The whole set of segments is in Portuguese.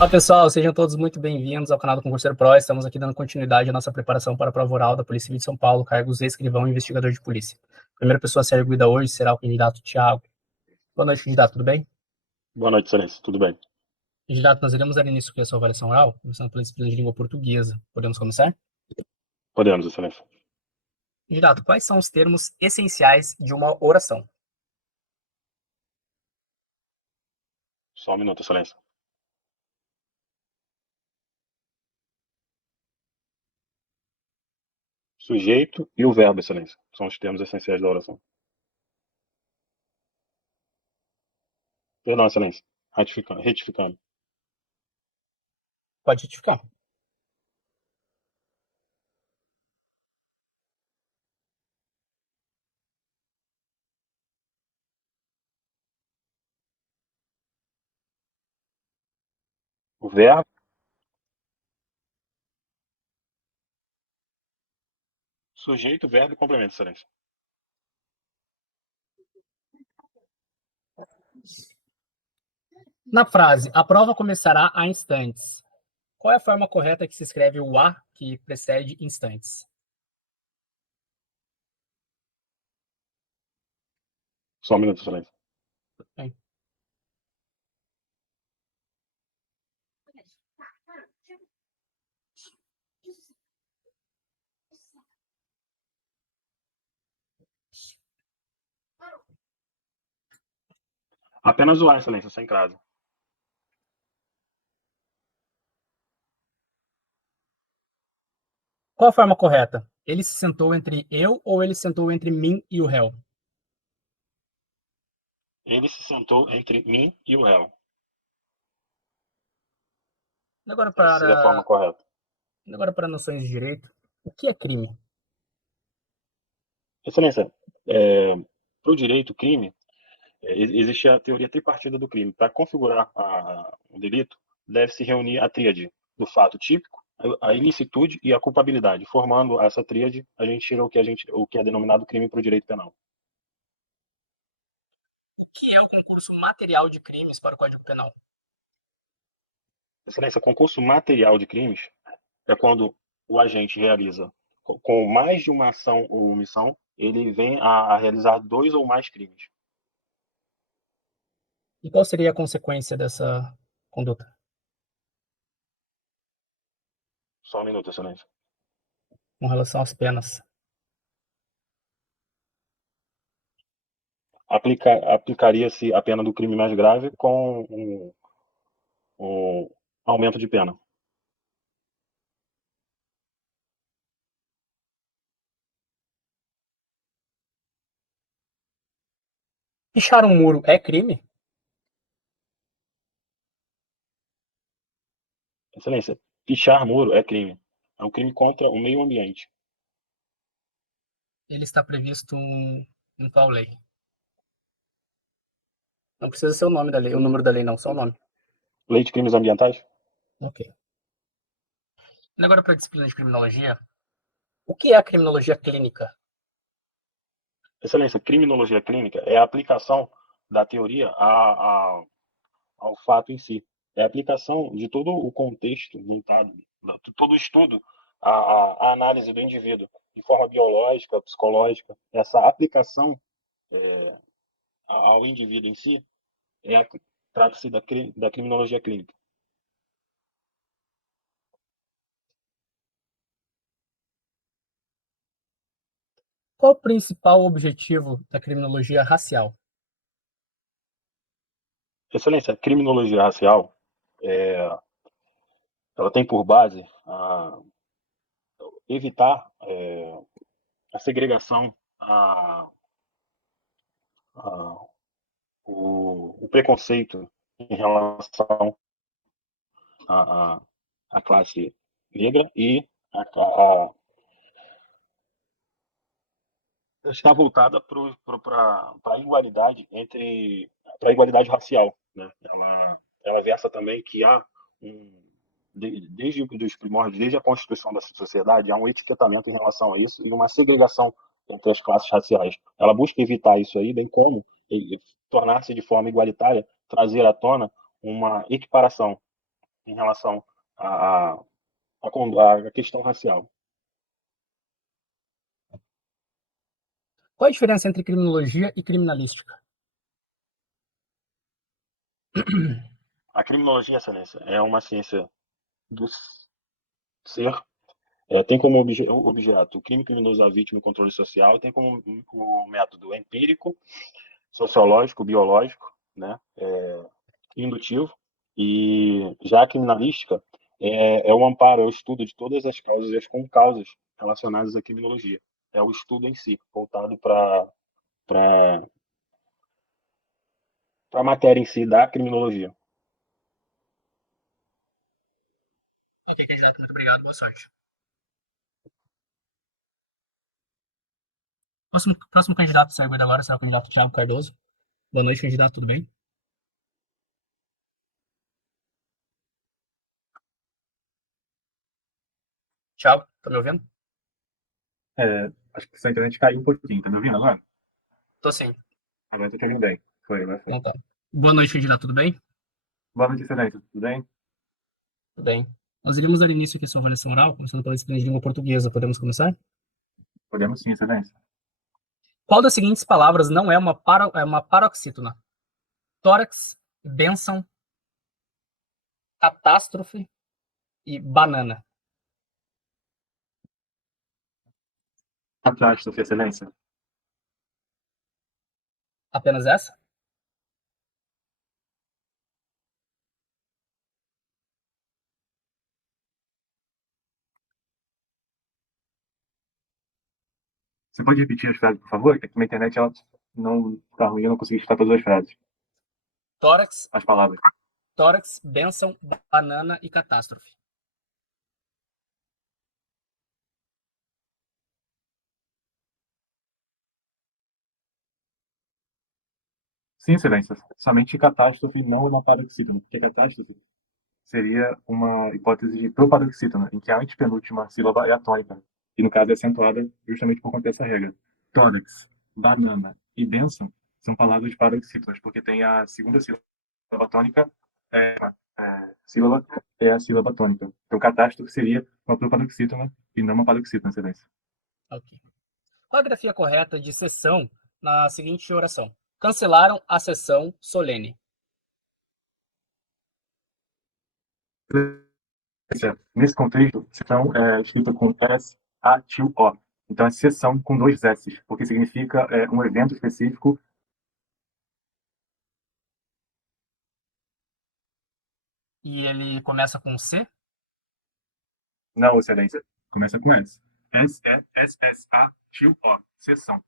Olá pessoal, sejam todos muito bem-vindos ao canal do Concurseiro Pro. Estamos aqui dando continuidade à nossa preparação para a prova oral da Polícia Civil de São Paulo, cargos escrivão e investigador de polícia. A primeira pessoa a ser arguida hoje será o candidato Thiago. Boa noite, candidato, tudo bem? Boa noite, Excelência. Tudo bem? Candidato, nós iremos dar início à sua avaliação oral, começando pela disciplina de língua portuguesa. Podemos começar? Podemos, Excelência. Candidato, quais são os termos essenciais de uma oração? Só um minuto, Excelência. Sujeito e o verbo, Excelência. São os termos essenciais da oração. Perdão, Excelência. Retificando. Pode retificar. O verbo, sujeito, verbo e complemento, Excelência. Na frase, a prova começará há instantes. Qual é a forma correta que se escreve o a que precede instantes? Só um minuto, Excelência. Bem, Apenas o A, Excelência, sem crase. qual a forma correta? Ele se sentou entre eu ou ele se sentou entre mim e o réu? Ele se sentou entre mim e o réu. Agora Essa seria a forma para, correta. agora para noções de direito, o que é crime? Excelência, para o direito, crime, existe a teoria tripartida do crime. Para configurar o delito, deve-se reunir a tríade do fato típico, a ilicitude e a culpabilidade. Formando essa tríade, a gente tira o que é denominado crime para o direito penal. O que é o concurso material de crimes para o Código Penal? Excelência, concurso material de crimes é quando o agente realiza, com mais de uma ação ou omissão, ele vem a realizar dois ou mais crimes. E qual seria a consequência dessa conduta? Só um minuto, Excelência. Com relação às penas? Aplicaria-se a pena do crime mais grave com um aumento de pena. Pichar um muro é crime? Excelência, pichar muro é crime. É um crime contra o meio ambiente. Ele está previsto em qual lei? Não precisa ser o nome da lei, o número da lei não, só o nome. Lei de crimes ambientais? Ok. E agora para a disciplina de criminologia, o que é a criminologia clínica? Excelência, criminologia clínica é a aplicação da teoria ao fato em si. É a aplicação de todo o contexto montado, todo o estudo, a análise do indivíduo, de forma biológica, psicológica. Essa aplicação ao indivíduo em si trata-se da criminologia clínica. Qual o principal objetivo da criminologia racial? Excelência, a criminologia racial, ela tem por base evitar a segregação, a, o preconceito em relação à, à classe negra e está voltada para a igualdade para a igualdade racial, né? Ela versa também que há desde os primórdios, desde a constituição da sociedade, há um etiquetamento em relação a isso e uma segregação entre as classes raciais. Ela busca evitar isso aí, bem como tornar-se de forma igualitária, trazer à tona uma equiparação em relação à, à questão racial. Qual a diferença entre criminologia e criminalística? A criminologia, excelência, é uma ciência do ser. Tem como objeto o crime criminoso da vítima e o controle social, e tem como o método empírico, sociológico, biológico, né, indutivo, e já a criminalística é o amparo, é o estudo de todas as causas e as concausas relacionadas à criminologia. É o estudo em si, voltado para a matéria em si da criminologia. Ok, candidato, muito obrigado, boa sorte. Próximo candidato a ser agora será o candidato Thiago Cardoso. Boa noite, candidato, tudo bem? Thiago, tá me ouvindo? Acho que sua internet caiu um pouquinho, tá me ouvindo agora? Tô sim. Agora tô te ouvindo bem. Foi, agora foi. Então tá. Boa noite, candidato, tudo bem? Boa noite, excelência, tudo bem? Tudo bem. Nós iremos dar início aqui à sua avaliação oral, começando pela disciplina de língua portuguesa. Podemos começar? Podemos sim, excelência. Qual das seguintes palavras não é uma paroxítona? Tórax, bênção, catástrofe e banana. Catástrofe, excelência. Apenas essa? Você pode repetir as frases, por favor? É que minha internet ela não tá ruim, eu não consegui escutar todas as frases, Tórax, as palavras. tórax, bênção, banana e catástrofe. Sim, excelência. Somente catástrofe não é uma paroxítona, porque catástrofe seria uma hipótese de proparoxítona, em que a antepenúltima sílaba é a tônica, e no caso é acentuada justamente por conta dessa regra. Tórax, banana e bênção são palavras paroxítonas, porque tem a segunda sílaba tônica, sílaba é a sílaba tônica. Então, catástrofe seria uma proparoxítona e não uma paroxítona, excelência. Ok. Qual a grafia correta de sessão na seguinte oração? Cancelaram a sessão solene. Nesse contexto, sessão é escrita com S-A-T-O. Então, é sessão com dois S, porque significa um evento específico. E ele começa com C? Não, excelência. Começa com S. S-E-S-S-A-T-O. Sessão.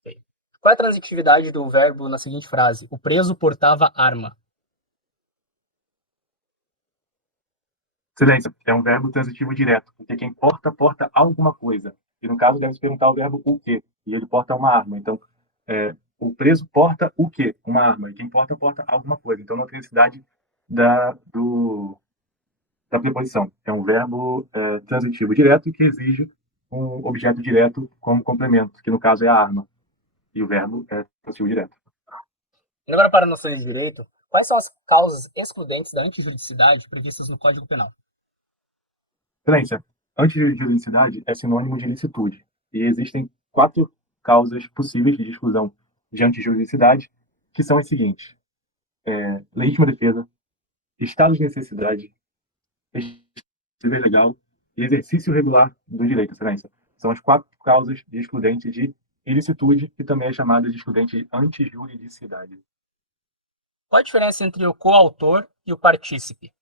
Ok. Qual é a transitividade do verbo na seguinte frase? O preso portava arma. Excelência. É um verbo transitivo direto, porque quem porta, porta alguma coisa. E no caso, deve se perguntar o verbo o quê? E ele porta uma arma. Então, o preso porta o quê? Uma arma. E quem porta, porta alguma coisa. Então, não tem necessidade da preposição. É um verbo transitivo direto que exige um objeto direto como complemento, que no caso é a arma. E o verbo é transitivo direto. E agora, para noções de direito, quais são as causas excludentes da antijuridicidade previstas no Código Penal? Excelência, antijuridicidade é sinônimo de ilicitude. E existem 4 causas possíveis de exclusão de antijuridicidade, que são as seguintes: legítima defesa, estado de necessidade, dever legal e exercício regular do direito, excelência. São as 4 causas de excludente de ilicitude, que também é chamada de excludente de antijuridicidade. Qual a diferença entre o coautor e o partícipe?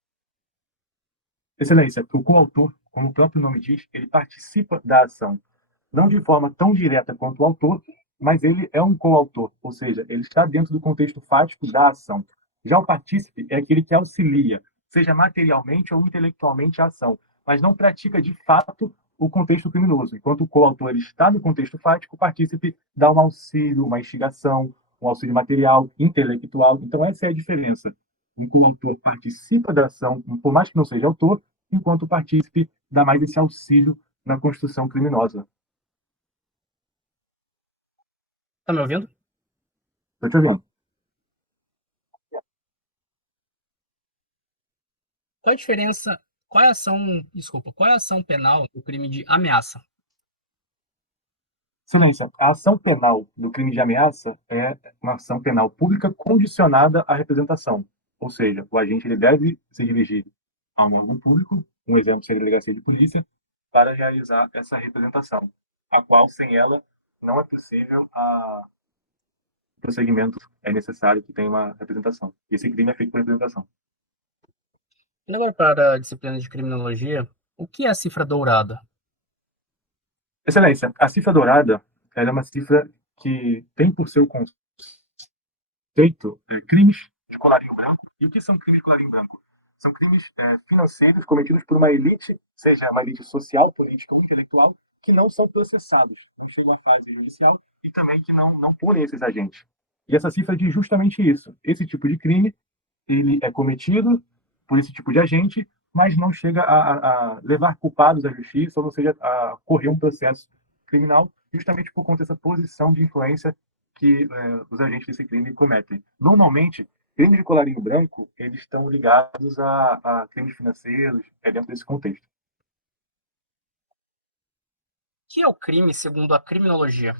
Excelência, o coautor, como o próprio nome diz, ele participa da ação, não de forma tão direta quanto o autor, mas ele é um coautor, ou seja, ele está dentro do contexto fático da ação. Já o partícipe é aquele que auxilia, seja materialmente ou intelectualmente a ação, mas não pratica de fato o contexto criminoso. Enquanto o coautor ele está no contexto fático, o partícipe dá um auxílio, uma instigação, um auxílio material, intelectual. Então essa é a diferença. O coautor participa da ação, por mais que não seja autor, enquanto o partícipe dá mais esse auxílio na construção criminosa. Tá me ouvindo? Estou te ouvindo. Qual a diferença, qual é a ação penal do crime de ameaça? Excelência, a ação penal do crime de ameaça é uma ação penal pública condicionada à representação. Ou seja, o agente ele deve se dirigir a um órgão público, um exemplo seria a delegacia de polícia, para realizar essa representação, a qual, sem ela, não é possível o prosseguimento, é necessário que tenha uma representação. E esse crime é feito por representação. E agora, para a disciplina de criminologia, o que é a cifra dourada? Excelência, a cifra dourada ela é uma cifra que tem por seu conceito crimes de colarinho branco. E o que são crimes de colarinho branco? São crimes financeiros cometidos por uma elite, seja uma elite social, política ou intelectual, que não são processados, não chegam à fase judicial e também que não punem esses agentes. E essa cifra diz justamente isso. Esse tipo de crime ele é cometido por esse tipo de agente, mas não chega a levar culpados à justiça, ou não seja, a correr um processo criminal, justamente por conta dessa posição de influência que os agentes desse crime cometem. Normalmente, crimes de colarinho branco, eles estão ligados a crimes financeiros, dentro desse contexto. O que é o crime segundo a criminologia?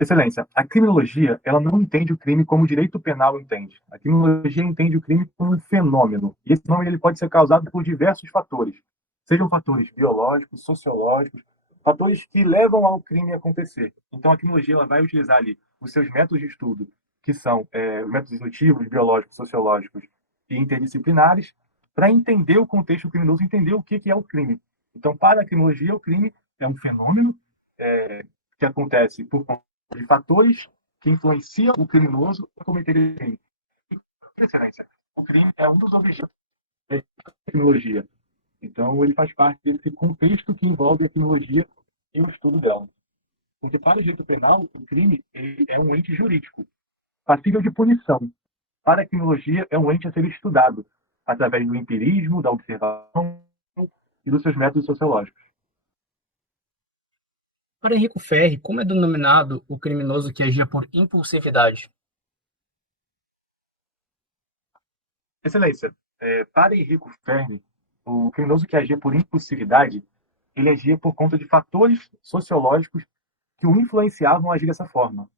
Excelência, a criminologia ela não entende o crime como o direito penal entende. A criminologia entende o crime como um fenômeno. E esse fenômeno ele pode ser causado por diversos fatores. Sejam fatores biológicos, sociológicos, fatores que levam ao crime acontecer. Então a criminologia ela vai utilizar ali os seus métodos de estudo, que são os métodos indutivos, biológicos, sociológicos e interdisciplinares, para entender o contexto criminoso, entender o que é o crime. Então, para a criminologia, o crime é um fenômeno que acontece por de fatores que influenciam o criminoso a cometer o crime. Por excelência, o crime é um dos objetivos da criminologia. Então, ele faz parte desse contexto que envolve a criminologia e o estudo dela. Porque, para o direito penal, o crime ele é um ente jurídico, passível de punição. Para a criminologia, é um ente a ser estudado, através do empirismo, da observação e dos seus métodos sociológicos. Para Henrico Ferri, como é denominado o criminoso que agia por impulsividade? Excelência, para Henrico Fermi, o criminoso que agia por impulsividade, ele agia por conta de fatores sociológicos que o influenciavam a agir dessa forma.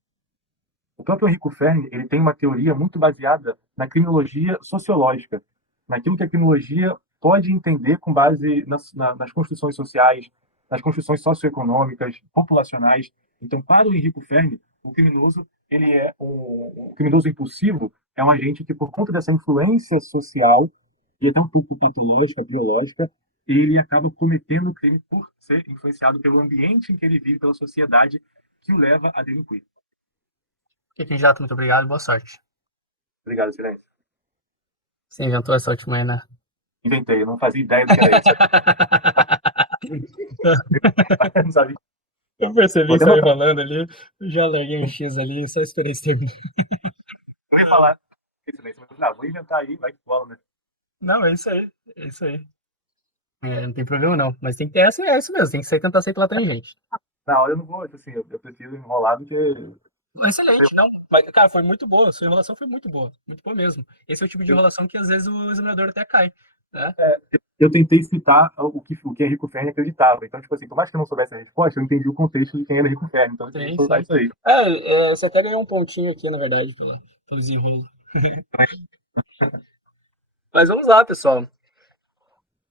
O próprio Enrico Fermi ele tem uma teoria muito baseada na criminologia sociológica, naquilo que a criminologia pode entender com base nas construções sociais, nas construções socioeconômicas, populacionais. Então, para o Enrico Fermi, o criminoso ele é o criminoso impulsivo é um agente que, por conta dessa influência social, e até um pouco patológica, biológica, ele acaba cometendo o crime por ser influenciado pelo ambiente em que ele vive, pela sociedade que o leva a delinquir. Candidato, muito obrigado e boa sorte. Obrigado, Silêncio. Você inventou essa última aí, né? Inventei, eu não fazia ideia do que era isso. Não sabia. Eu percebi Vou que até você anotar. enrolando ali, já larguei um X ali, só esperei você terminar. Eu ia falar. Silêncio, mas vou inventar aí, vai que bola, né? Não, é isso aí, é isso aí. Não tem problema não, mas tem que ter essa, é isso mesmo, tem que ser, tentar ser pela tangente. Na hora eu não vou, assim, eu prefiro enrolar do que. Excelente, não. Mas, cara, foi muito boa. Sua enrolação foi muito boa mesmo. Esse é o tipo de enrolação que às vezes o examinador até cai, né? Eu tentei citar o que Enrico Fermi acreditava. Então, tipo assim, por mais que eu não soubesse a resposta, eu entendi o contexto de quem era Enrico Fermi. Então, eu tive que Sim, soltar sim. isso aí. Você até ganhou um pontinho aqui, na verdade, pelo desenrolo. Mas vamos lá, pessoal.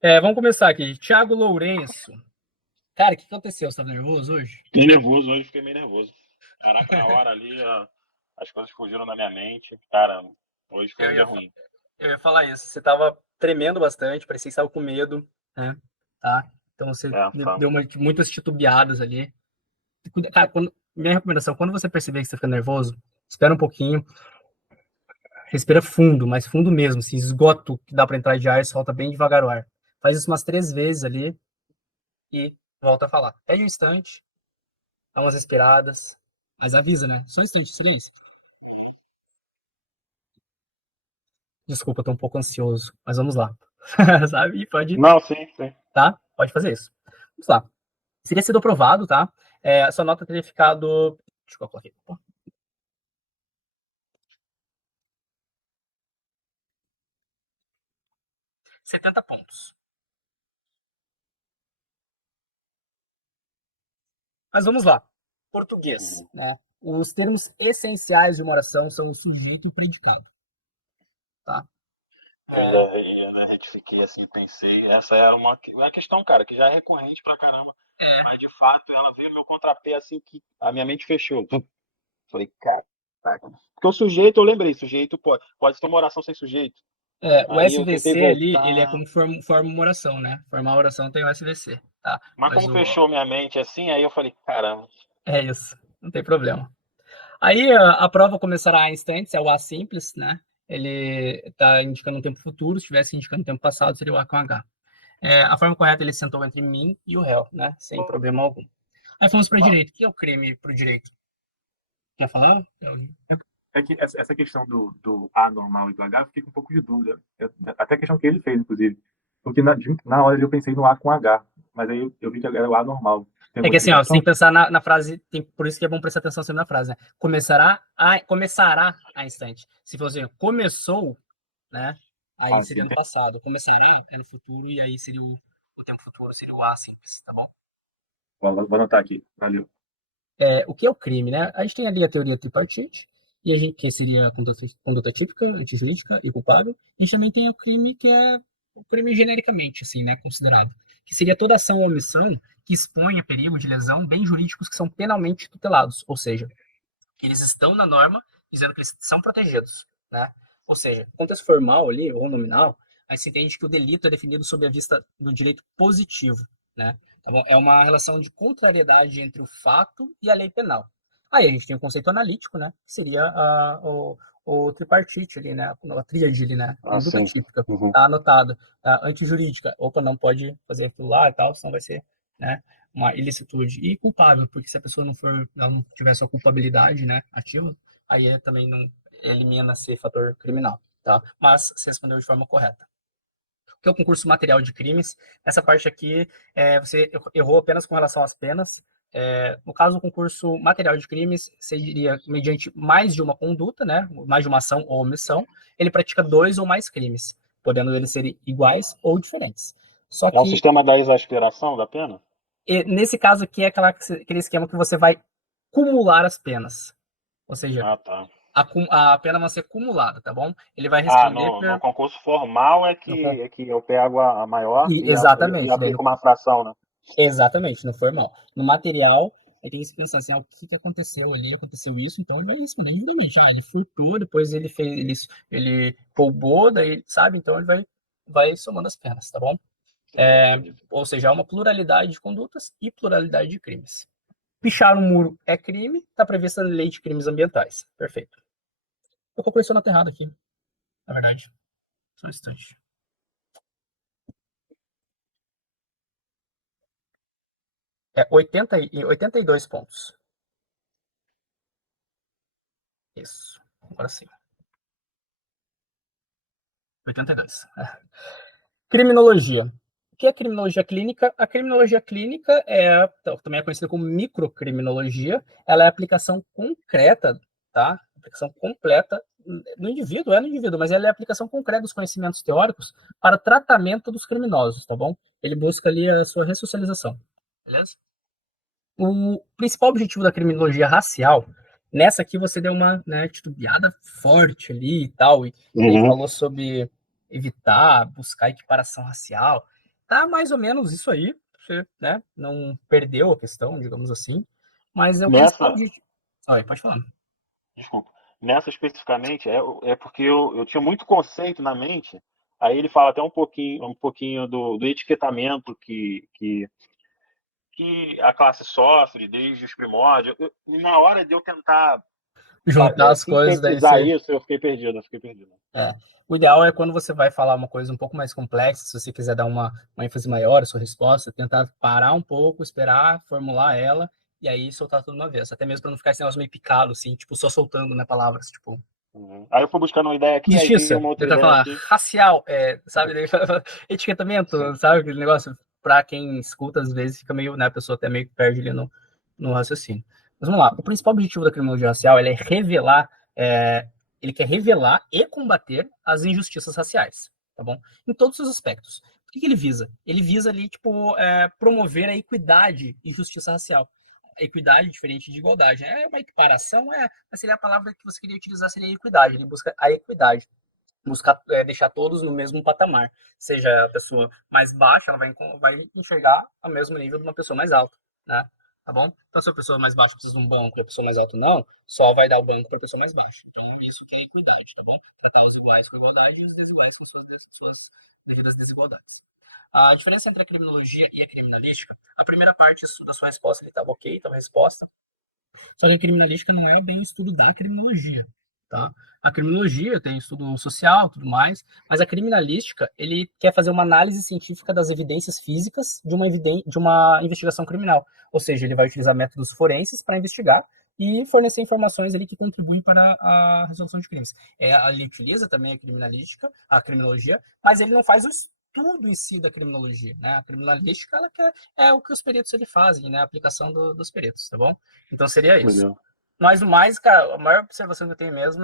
Vamos começar aqui. Thiago Lourenço. Cara, o que aconteceu? Você tá nervoso hoje? Fiquei nervoso hoje, fiquei meio nervoso. Caraca, na hora ali, as coisas fugiram da minha mente. Cara, hoje foi Eu um dia ia, ruim. eu ia falar isso. Você tava tremendo bastante, parecia que estava com medo, né? Tá? Então você Tá. deu muitas titubeadas ali. Cara, minha recomendação, quando você perceber que você fica nervoso, espera um pouquinho, respira fundo, mas fundo mesmo, assim, esgota o que dá para entrar de ar e solta bem devagar o ar. Faz isso umas 3 vezes ali e volta a falar. Pede um instante, dá umas respiradas, mas avisa, né? Só um instante, silêncio. Desculpa, tô um pouco ansioso, mas vamos lá. Sabe? Pode, Não, sim, sim. tá? Pode fazer isso. Vamos lá. Seria sido aprovado, tá? A sua nota teria ficado. Deixa eu colocar aqui. 70 pontos. Mas vamos lá. Português, né? Os termos essenciais de uma oração são o sujeito e o predicado. Tá? Eu ainda retifiquei assim, pensei. Essa era uma questão, cara, que já é recorrente pra caramba. Mas de fato ela veio meu contrapé assim que a minha mente fechou. Falei, cara. Porque o sujeito, eu lembrei, sujeito pode ser uma oração sem sujeito. O Aí eu tentei SVC ali, voltar. ele é como forma uma oração, né? Formar a oração tem o SVC, tá? Mas como fechou minha mente assim, aí eu falei, caramba. É isso, não tem problema. Aí a prova começará em instantes, é o A simples, né? Ele está indicando um tempo futuro, se estivesse indicando um tempo passado, seria o A com H. A forma correta, ele sentou entre mim e o réu, né? Sem problema algum. Aí fomos para direito. O que é o crime para o direito? Quer falar? É que essa questão do A normal e do H fica um pouco de dúvida. Até a questão que ele fez, inclusive. Porque na hora eu pensei no A com H, mas aí eu vi que era o A normal. É que assim, ó, você tem que pensar na frase, por isso que é bom prestar atenção sempre na frase, né? Começará a instante. Se fosse assim, começou, né? Aí seria no passado. Começará é no futuro, e aí seria o tempo futuro, seria o A simples, tá bom? Vou anotar aqui, valeu. O que é o crime, né? A gente tem ali a teoria tripartite, que seria a conduta típica, antijurídica e culpável. A gente também tem o crime que é o crime genericamente, assim, né, considerado. Que seria toda ação ou omissão que expõe a perigo de lesão bens jurídicos que são penalmente tutelados, ou seja, eles estão na norma dizendo que eles são protegidos, né? Ou seja, contexto formal ali, ou nominal, aí se entende que o delito é definido sob a vista do direito positivo, né? Tá bom? É uma relação de contrariedade entre o fato e a lei penal. Aí a gente tem o conceito analítico, né? Que seria o tripartite ali, né? A tríade ali, né? Conduta típica, tá anotado. Tá? Antijurídica, opa, não pode fazer aquilo lá e tal, senão vai ser, né, uma ilicitude. E culpável, porque se a pessoa não tiver sua culpabilidade, né, ativa, aí também não elimina esse fator criminal, tá? Mas se respondeu de forma correta. O que é o concurso material de crimes? Essa parte aqui, você errou apenas com relação às penas. No caso do concurso material de crimes, seria mediante mais de uma conduta, né, mais de uma ação ou omissão, ele pratica 2 ou mais crimes, podendo eles serem iguais ou diferentes. Só que, é o sistema da exasperação da pena? Nesse caso aqui, é aquele esquema que você vai cumular as penas. Ou seja, a pena vai ser acumulada, tá bom? Ele vai responder... no concurso formal é que eu pego a maior exatamente, e aplico uma fração, né? Exatamente, no formal. No material, aí tem que pensar assim, o que aconteceu ali, aconteceu isso, então ele vai responder individualmente. Ele furtou, depois ele fez, ele roubou, daí, sabe? Então ele vai somando as penas, tá bom? Ou seja, há uma pluralidade de condutas e pluralidade de crimes. Pichar um muro é crime, está prevista na lei de crimes ambientais. Perfeito. Eu tô pressionando errado aqui, na verdade. Só um instante. É 82 pontos. Isso. Agora sim. 82. Criminologia. O que é criminologia clínica? A criminologia clínica também é conhecida como microcriminologia. Ela é a aplicação concreta, tá? Aplicação completa no indivíduo, mas ela é a aplicação concreta dos conhecimentos teóricos para o tratamento dos criminosos, tá bom? Ele busca ali a sua ressocialização, beleza? O principal objetivo da criminologia racial, nessa aqui você deu uma, né, titubeada forte ali e tal, e falou sobre evitar, buscar equiparação racial. Tá mais ou menos isso aí, você, né, não perdeu a questão, digamos assim, mas é o principal objetivo. Pode falar. Desculpa. Nessa especificamente, é porque eu tinha muito conceito na mente, aí ele fala até um pouquinho do etiquetamento que a classe sofre desde os primórdios. Na hora de eu tentar juntar as coisas, daí isso, eu fiquei perdido. O ideal é quando você vai falar uma coisa um pouco mais complexa, se você quiser dar uma ênfase maior à sua resposta, tentar parar um pouco, esperar, formular ela, e aí soltar tudo uma vez. Até mesmo para não ficar esse negócio meio picado, assim, tipo, só soltando, né, palavras, tipo... Aí eu fui buscando uma ideia aqui, Justiça, aí veio uma outra ideia falar, aqui. racial, sabe, etiquetamento, sabe, aquele negócio, para quem escuta, às vezes, fica meio, né, a pessoa até meio perde ali no raciocínio. Mas vamos lá, o principal objetivo da criminologia racial, ele quer revelar e combater as injustiças raciais, tá bom? Em todos os aspectos. O que ele visa? Ele visa ali, tipo, promover a equidade e justiça racial. A equidade diferente de igualdade. É uma equiparação, mas seria a palavra que você queria utilizar, seria a equidade. Ele busca a equidade, buscar deixar todos no mesmo patamar. Seja a pessoa mais baixa, ela vai enxergar ao mesmo nível de uma pessoa mais alta, né? Tá bom? Então, se a pessoa mais baixa precisa de um banco e a pessoa mais alta não, só vai dar o banco para a pessoa mais baixa. Então, isso que é equidade, tá bom? Tratar os iguais com igualdade e os desiguais com suas devidas desigualdades. A diferença entre a criminologia e a criminalística, a primeira parte da sua resposta ele estava ok, estava a resposta. Só que a criminalística não é bem estudo da criminologia, tá? A criminologia tem estudo social, tudo mais, mas a criminalística, ele quer fazer uma análise científica das evidências físicas de uma investigação criminal. Ou seja, ele vai utilizar métodos forenses para investigar e fornecer informações ali que contribuem para a resolução de crimes. Ele utiliza também a criminalística, a criminologia, mas ele não faz o estudo em si da criminologia, né? A criminalística, é o que os peritos ele fazem, né? A aplicação dos peritos, tá bom? Então seria isso. Legal. Mas o mais, cara, a maior observação que eu tenho mesmo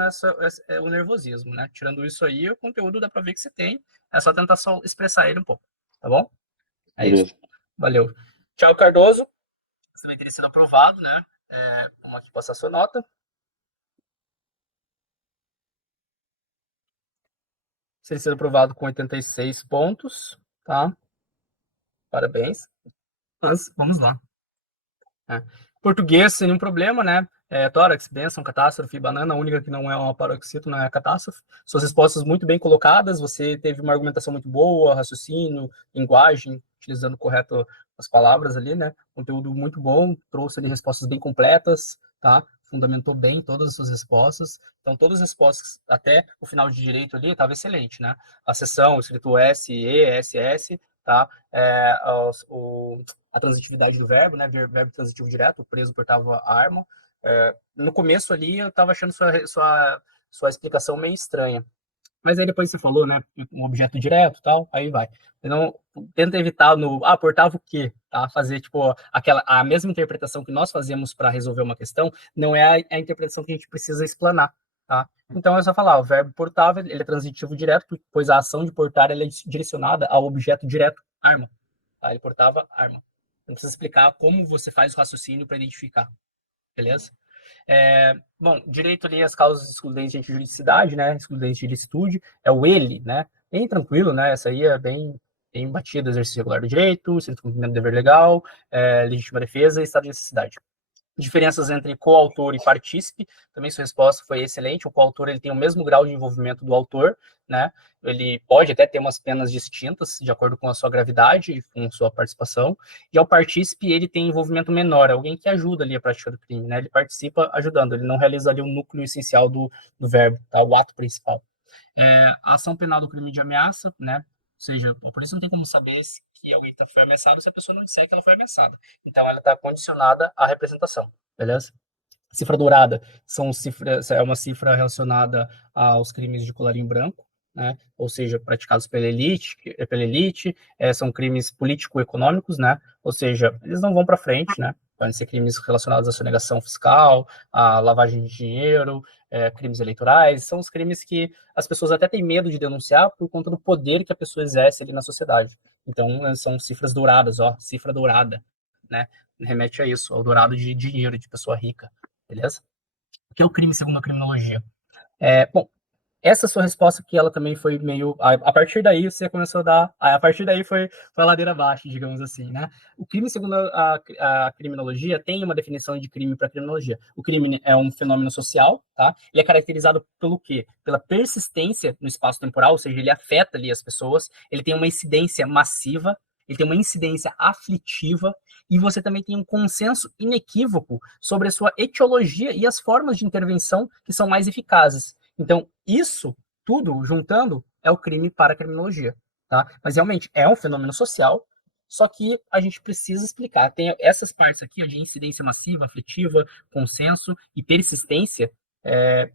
é o nervosismo, né? Tirando isso aí, o conteúdo dá pra ver que você tem. É só tentar só expressar ele um pouco, tá bom? É Beleza. isso. Valeu. Tchau, Cardoso. Você vai ter sido aprovado, né? Vamos aqui passar a sua nota. Você tem sido aprovado com 86 pontos, tá? Parabéns. Mas vamos lá. Português, sem nenhum problema, né? Tórax, bênção, catástrofe, banana, a única que não é uma paroxítono é a catástrofe. Suas respostas muito bem colocadas, você teve uma argumentação muito boa, raciocínio, linguagem, utilizando correto as palavras ali, né? Conteúdo muito bom, trouxe ali respostas bem completas, tá? Fundamentou bem todas as suas respostas. Então, todas as respostas, até o final de direito ali, estava excelente, né? A seção, escrito S, E, S, S, tá? A transitividade do verbo, né? Verbo transitivo direto, o preso portava a arma. No começo ali, eu estava achando sua explicação meio estranha. Mas aí depois você falou, né? Um objeto direto tal, aí vai. Então, tenta evitar portava o quê? Tá? Fazer, tipo, a mesma interpretação que nós fazemos para resolver uma questão, não é a interpretação que a gente precisa explanar, tá? Então é só falar, o verbo portava, ele é transitivo direto, pois a ação de portar ela é direcionada ao objeto direto, arma. Tá? Ele portava arma. Não precisa explicar como você faz o raciocínio para identificar, beleza? Bom, direito ali as causas excludentes de juridicidade, né? Excludentes de ilicitude, é o ele, né? Bem tranquilo, né? Essa aí é bem batida, exercício regular do direito, estrito cumprimento do dever legal, legítima defesa e estado de necessidade. Diferenças entre coautor e partícipe, também sua resposta foi excelente. O coautor ele tem o mesmo grau de envolvimento do autor, né? Ele pode até ter umas penas distintas de acordo com a sua gravidade e com sua participação. E ao partícipe ele tem envolvimento menor, alguém que ajuda ali a prática do crime, né? Ele participa ajudando, ele não realiza ali o núcleo essencial do verbo, tá? O ato principal. A ação penal do crime de ameaça, né? Ou seja, a polícia não tem como saber que alguém foi ameaçado se a pessoa não disser que ela foi ameaçada. Então, ela está condicionada à representação, beleza? Cifra dourada é uma cifra relacionada aos crimes de colarinho branco, né? Ou seja, praticados pela elite, são crimes político-econômicos, né? Ou seja, eles não vão para frente, né? Podem ser crimes relacionados à sonegação fiscal, à lavagem de dinheiro, crimes eleitorais. São os crimes que as pessoas até têm medo de denunciar por conta do poder que a pessoa exerce ali na sociedade. Então, são cifras douradas, ó, cifra dourada, né? Remete a isso, ao dourado de dinheiro, de pessoa rica, beleza? O que é o crime segundo a criminologia? Bom, essa sua resposta que ela também foi meio. A partir daí você começou a dar. A partir daí foi a ladeira abaixo, digamos assim, né? O crime, segundo a criminologia, tem uma definição de crime para a criminologia. O crime é um fenômeno social, tá? Ele é caracterizado pelo quê? Pela persistência no espaço temporal, ou seja, ele afeta ali as pessoas, ele tem uma incidência massiva, ele tem uma incidência aflitiva, e você também tem um consenso inequívoco sobre a sua etiologia e as formas de intervenção que são mais eficazes. Então, isso tudo juntando é o crime para a criminologia, tá? Mas realmente é um fenômeno social, só que a gente precisa explicar. Tem essas partes aqui ó, de incidência massiva, afetiva, consenso e persistência é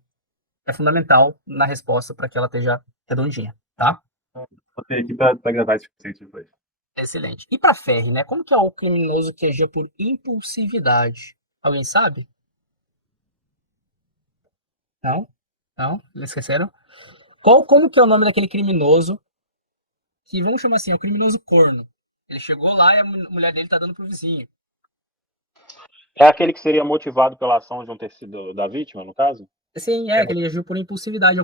fundamental na resposta para que ela esteja redondinha, tá? Vou ter aqui para gravar esse conceito depois. Excelente. E para Ferri, né? Como que é o criminoso que agia por impulsividade? Alguém sabe? Não? Não? Eles esqueceram? Como que é o nome daquele criminoso que, vamos chamar assim, é o criminoso corno. Ele chegou lá e a mulher dele tá dando pro vizinho. É aquele que seria motivado pela ação de um terceiro da vítima, no caso? Sim, que ele agiu por impulsividade,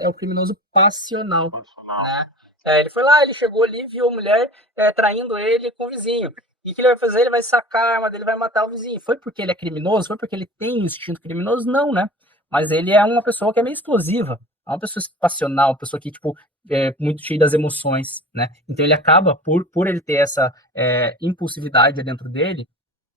é o criminoso passional. Né? Ele foi lá, ele chegou ali, viu a mulher traindo ele com o vizinho. E o que ele vai fazer? Ele vai sacar a arma dele, vai matar o vizinho. Foi porque ele é criminoso? Foi porque ele tem um instinto criminoso? Não, né? Mas ele é uma pessoa que é meio explosiva. É uma pessoa passional, uma pessoa que, tipo, é muito cheia das emoções, né? Então ele acaba, por ele ter essa impulsividade dentro dele,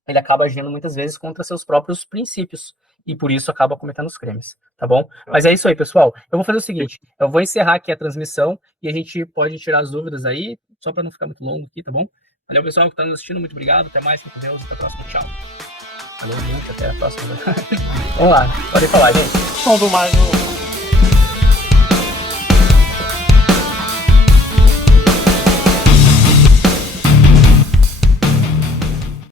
ele acaba agindo muitas vezes contra seus próprios princípios. E por isso acaba cometendo os crimes, tá bom? Mas é isso aí, pessoal. Eu vou fazer o seguinte, eu vou encerrar aqui a transmissão e a gente pode tirar as dúvidas aí, só para não ficar muito longo aqui, tá bom? Valeu, pessoal, que está nos assistindo, muito obrigado, até mais, fique com Deus, até a próxima, tchau. Valeu, gente, até a próxima. Vamos lá, pode falar, gente. Não do mais,